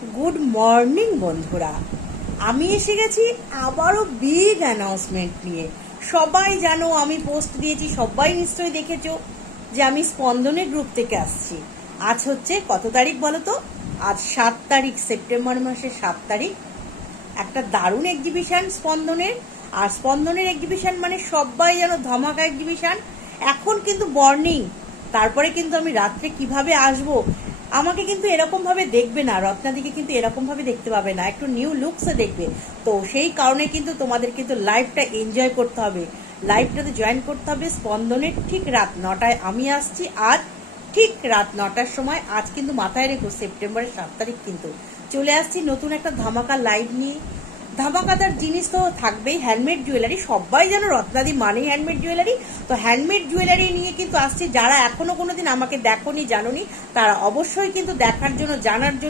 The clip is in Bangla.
গুড মর্নিং বন্ধুরা, আমি এসে গেছি আবারও বিগ অ্যানাউন্সমেন্ট নিয়ে। সবাই জানো আমি পোস্ট দিয়েছি, সবাই নিশ্চয়ই দেখেছো যে আমি স্পন্দনের গ্রুপ থেকে আসছি। আজ হচ্ছে কত তারিখ বলো তো? আজ 7 তারিখ, সেপ্টেম্বর মাসের 7 তারিখ। একটা দারুণ এক্সিবিশন স্পন্দনের। আর স্পন্দনের এক্সিবিশন মানে সবাই যেন ধামাকা এক্সিবিশন। এখন কিন্তু মর্নিং, তারপরে কিন্তু আমি রাত্রে কিভাবে আসবো, আমাকে কিন্তু এরকম ভাবে দেখবে না, রত্নাদিকে কিন্তু এরকম ভাবে দেখতে পাবে না, একটু নিউ লুকসে দেখবে। তো সেই কারণে কিন্তু তোমাদের কিন্তু লাইভটা এনজয় করতে হবে, লাইভটাতে জয়েন করতে হবে। স্পন্দনের ঠিক রাত 9টায় আমি আসছি। আজ ঠিক রাত 9টার সময়। আজ কিন্তু মাথায় রেখো সেপ্টেম্বরের 7 তারিখ কিন্তু চলে আসছি নতুন একটা ধামাকা লাইভ নিয়ে। ধামাকাদার জিনিস তো থাকবেই, হ্যান্ডমেড জুয়েলারি। সবাই যেন রত্নাদি মানেই হ্যান্ডমেড জুয়েলারি। তো হ্যান্ডমেড জুয়েলারি নিয়ে কিন্তু আসছি। যারা এখনো কোনোদিন আমাকে দেখোনি, জানোনি, তারা অবশ্যই কিন্তু দেখার জন্য, জানার জন্য